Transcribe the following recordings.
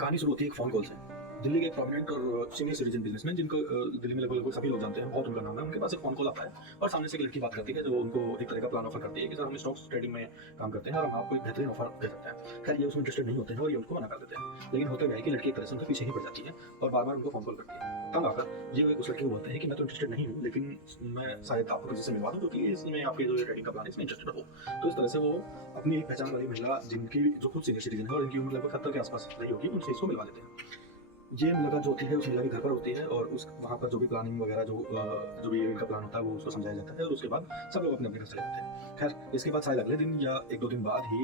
कहानी शुरू होती है एक फ़ोन कॉल से। दिल्ली के एक प्रोमिनेंट और सीनियर सिटीजन बिजनेसमैन जिनको दिल्ली में लगभग सभी लोग जानते हैं, बहुत उनका नाम है। उनके पास एक फ़ोन कॉल आता है और सामने से एक लड़की बात करती है जो उनको एक तरह का प्लान ऑफ़र करती है कि सर हम स्टॉक्स ट्रेडिंग में काम करते हैं और हम आपको एक बेहतरीन ऑफ़र दे सकते हैं। खैर ये उसमें इंटरेस्टेड नहीं होते हैं और ये उनको मना कर देते हैं। लेकिन होता क्या है कि लड़की एक तरह से उनके पीछे ही पड़ जाती है और बार-बार उनको फ़ोन कॉल करती है। तंग आकर ये उस लड़के को बोलते हैं कि मैं तो इंटरेस्टेड नहीं हूँ, लेकिन मैं शायद आपको किसी से मिलवा दूँ क्योंकि इसमें आपके जो ये ट्रेडिंग का प्लान है इसमें इंटरेस्टेड हो। तो इस तरह से वो अपनी एक पहचान वाली महिला जिनकी जो खुद सीनियर सिटीजन है और इनकी उम्र लगभग 70 के आस-पास रही होगी, उनसे इसको मिलवा देते हैं। ये मुलाकात जो होती है उस महिला के घर पर होती है और उस वहाँ पर जो भी प्लानिंग वगैरह जो भी इनका प्लान होता है वो उसको समझाया जाता है और उसके बाद सब लोग अपने-अपने घर चले जाते हैं। खैर इसके बाद शायद अगले दिन या 1-2 दिन बाद ही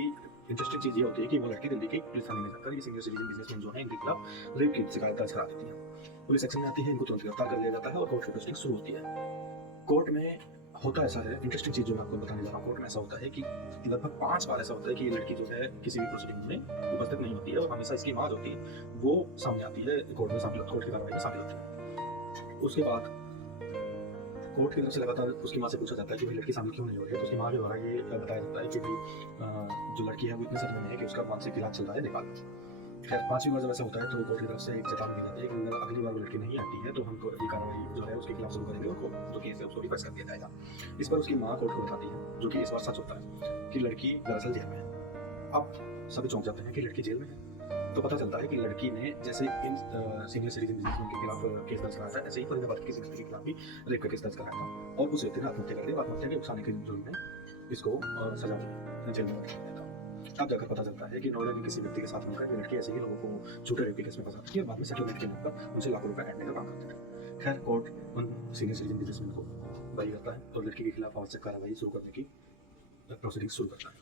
इंटरेस्टिंग चीज़ ये होती है कि वो लड़की दिल्ली के पुलिस थाने में जाकर ये सीनियर सिटीजन बिजनेसमैन जो है इनके खिलाफ रेप की शिकायत दर्ज करा देती है। पुलिस एक्शन में आती है, इनको तुरंत गिरफ्तार कर लिया जाता है और कोर्ट की प्रोसीडिंग शुरू होती है। कोर्ट में होता ऐसा है, इंटरेस्टिंग चीज़ जो मैं आपको बताने जा रहा हूँ, कोर्ट में ऐसा होता है कि लगभग 5 बार ऐसा होता है कि ये लड़की जो है किसी भी प्रोसीडिंग में उपस्थित नहीं होती है और हमेशा इसकी माँ जो होती है वो सामने आती है, कोर्ट में शामिल कोर्ट की कार्रवाई में शामिल होती है। उसके बाद कोर्ट की तरफ से लगातार उसकी माँ से पूछा जाता है कि भाई लड़की शामिल क्यों नहीं हो रही है, तो उसकी माँ के द्वारा ये बताया जाता है कि भाई जो लड़की है वो इतनी सदमे में है कि उसका मानसिक इलाज चल रहा है नेपाल में। खैर 5वीं बार जब ऐसा होता है तो कोर्ट की तरफ से एक चेतावनी दी जाती है कि अगर अगली बार वो लड़की नहीं आती है तो हम ये कार्रवाई जो है उसके खिलाफ शुरू करेंगे और जो केस है उसको रिवर्स कर दिया जाएगा। इस पर उसकी माँ कोर्ट को बताती है, जो कि इस बार सच होता है, कि लड़की दरअसल जेल में है। अब सभी चौंक जाते हैं कि लड़की जेल में है। तो पता चलता है कि लड़की ने जैसे इन सीनियर सिटीजन बिजनेसमैन के खिलाफ केस दर्ज कराया था, ऐसे ही फरीदाबाद के किसी व्यक्ति के खिलाफ भी रेप का केस दर्ज कराया था और उस व्यक्ति ने आत्महत्या कर दी। आत्महत्या के उकसाने के जुर्म में इसको सजा दी, जेल में बंद कर दिया था। तब जाकर पता चलता है कि नोएडा के किसी व्यक्ति के साथ मिलकर ये लड़की ऐसे ही लोगों को झूठे रेप के केस में फंसाती थी और बाद में सेटलमेंट के नाम पर उनसे लाखों रुपए ऐंठने का काम करते थे। खैर कोर्ट उन सीनियर सिटीजन बिजनेसमैन को बरी करता है और लड़की के खिलाफ आवश्यक कार्रवाई शुरू करने की प्रोसीडिंग शुरू करता है।